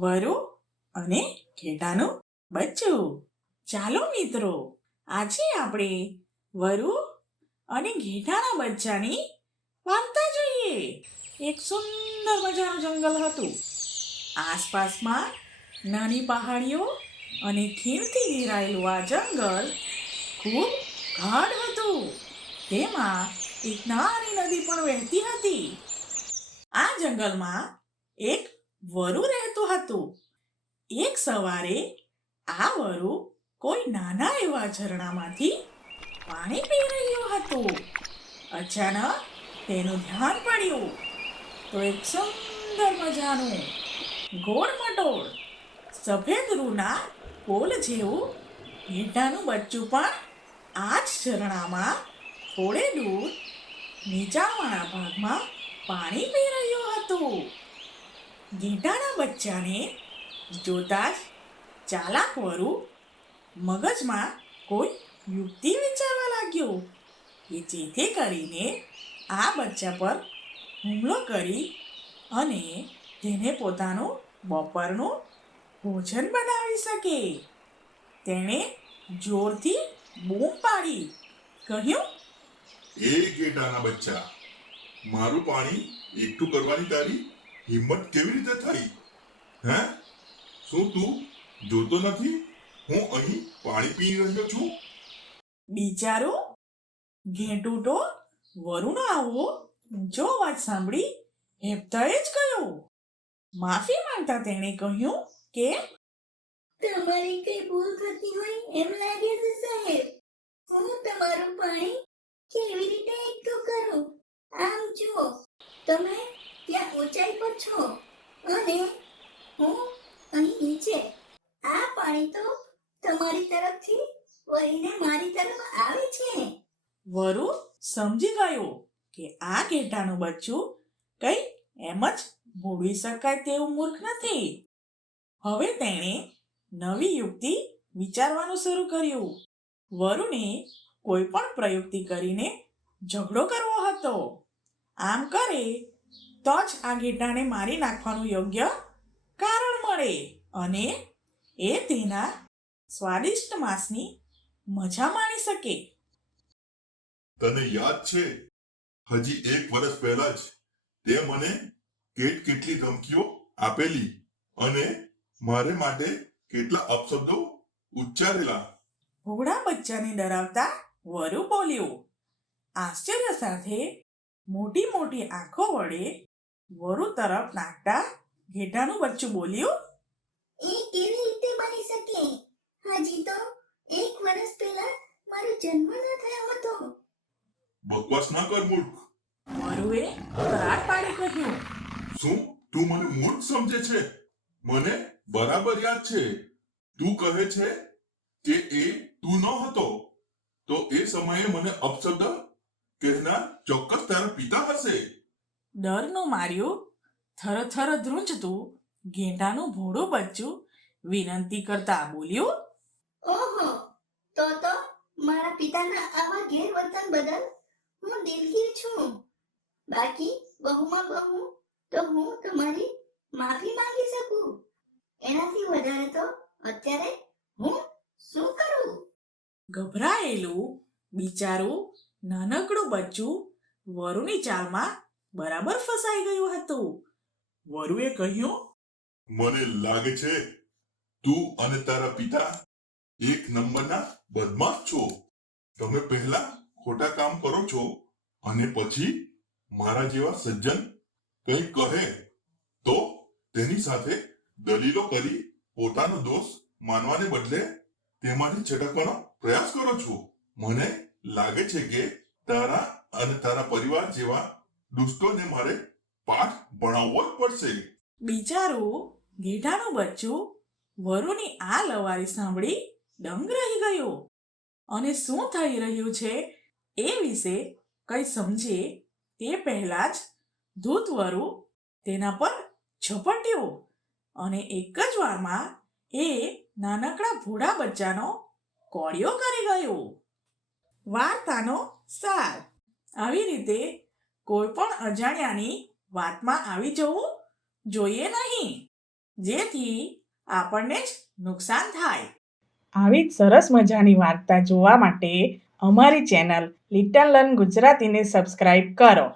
વરુ અને ઘેટાનું બચ્ચું. ચાલો મિત્રો, આજે આપણે વરુ અને ઘેટાના બચ્ચાની વાર્તા જોઈએ. એક સુંદર મજાનું જંગલ હતું. આસપાસમાં નાની પહાડીઓ અને ખીણથી ઘેરાયેલું આ જંગલ ખૂબ ગાઢ હતું. તેમાં એક નાની નદી પણ વહેતી હતી. આ જંગલમાં એક વરુ રહેતું હતું. એક સવારે આ વરુ કોઈ નાના એવા ઝરણામાંથી પાણી પી રહ્યો હતો. અચાનક તેનું ધ્યાન પડ્યું તો એક સુંદર મજાનું ગોળ-મટોળ સફેદ રૂના પોલ જેવું ઘેટાનું બચ્ચું પણ આ જ ઝરણામાં થોડે દૂર નીચાણવાળા ભાગમાં પાણી પી રહ્યું હતું. ઘેટાના બચ્ચાને જોતા જ ચાલાક વરુ મગજમાં કોઈ યુક્તિ વિચારવા લાગ્યો કે જેથી કરીને આ બચ્ચા પર હુમલો કરી અને તેને પોતાનું બપોરનું ભોજન બનાવી શકે. તેણે જોરથી બૂમ પાડી કહ્યું, એ ઘેટાના બચ્ચા, મારું પાણી એકઠું કરવાની તારી હિંમત કેવી રીતે થઈ? હે? શું તું જોતો નથી હું અહીં પાણી પી રહ્યો છું? બિચારું ઘેટું તો વરુનો આવો ઊંચો અવાજ સાંભળી હેબતાએ જ ગયો. માફી માંગતા તેણે કહ્યું કે તમારી કઈ ભૂલ થતી હોય એમ લાગે છે સાહેબ. હું તમારું પાણી કેવી રીતે એકઠું કરું? આમ જુઓ, તમે ત્યાં ઊંચાઈ પર છો અને હું અહીં નીચે. આ પાણી તો તમારી તરફથી વહીને મારી તરફ આવે છે. વરુ સમજી ગયો કે આ ઘેટાનું બચ્ચું કઈ એમ જ ભોળવી શકાય તેવું મૂર્ખ નથી. હવે તેણે નવી યુક્તિ વિચારવાનું શરૂ કર્યું. વરુને કોઈ પણ પ્રયુક્તિ કરીને ઝઘડો કરવો હતો. આમ કરે તો જ આ ઘેટાને મારી નાખવાનું યોગ્ય કારણ મળે અને એ તેના સ્વાદિષ્ટ માંસની મજા માણી શકે. તને યાદ છે હજી 1 વર્ષ પહેલા જ તે મને કેટલી ધમકીઓ આપેલી અને મારે માટે કેટલા અપશબ્દો ઉચ્ચારેલા? ભોળા બચ્ચાને ડરાવતા વરુ બોલ્યું. આશ્ચર્ય સાથે મોટી મોટી આંખો વડે વરુ તરફ નાખતા ઘેટાનું બચ્ચું બોલ્યું, એ કેવી રીતે બની શકે? હજી તો 1 વર્ષ પહેલા મારો જન્મ ન થયો હતો. બકવાસ ના કર મૂર્ખ. વરુએ કરાર પાડી કહ્યું, શું તું મને મૂર્ખ સમજે છે? મને બરાબર યાદ છે. તું કહે છે કે એ તું ન હતો તો એ સમયે મને અપશબ્દ કહેનાર ચોક્કસ તારા પિતા હશે. ડરનું માર્યું થરથર ધ્રુંજતું ઘેટાનું ભોળું બચ્ચું વિનંતી કરતા બોલ્યું, ઓહો, તો મારા પિતાના આવા ગેરવર્તન બદલ હું દિલગીર છું. બાકી બહુમાં બહુ તો હું તમારી માફી માંગી શકું. એનાથી વધારે તો અત્યારે હું શું કરું? ગભરાયેલું બિચારું નાનકડું બચ્ચું વરુની ચાલમાં બરાબર ફસાઈ ગયું હતું. વરુએ કહ્યું, મને લાગે છે તું અને તારા પિતા 1 નંબરના બદમાશ છો. તમે પહેલા ખોટા કામ કરો છો અને પછી મારા જેવા સજ્જન કંઈ કહે તો તેની સાથે દલીલો કરી પોતાનો દોષ માનવાને બદલે તેમાંથી છટકવાનો પ્રયાસ કરો છો. મને લાગે છે કે તારા અને તારા પરિવાર જેવા દુષ્ટોને મારે પાઠ ભણાવવો જ પડશે. બિચારું ઘેટાનું બચ્ચું વરુની આ લવારી સાંભળી દંગ રહી ગયું અને શું થઈ રહ્યું છે એ વિશે કંઈ સમજે તે પહેલા જ ધૂત વરુ તેના પર ઝપટ્યું અને એક જ વારમાં એ નાનકડા ભોળા બચ્ચાનો કોળિયો કરી ગયો. વાર્તાનો સાર: આવી રીતે કોઈ પણ અજાણ્યાની વાતમાં આવી જવું જોઈએ નહીં. જેથી આપણને જ નુકસાન થાય. આવી જ સરસ મજાની વાર્તા જોવા માટે અમારી ચેનલ લિટલ લર્ન ગુજરાતીને સબસ્ક્રાઇબ કરો.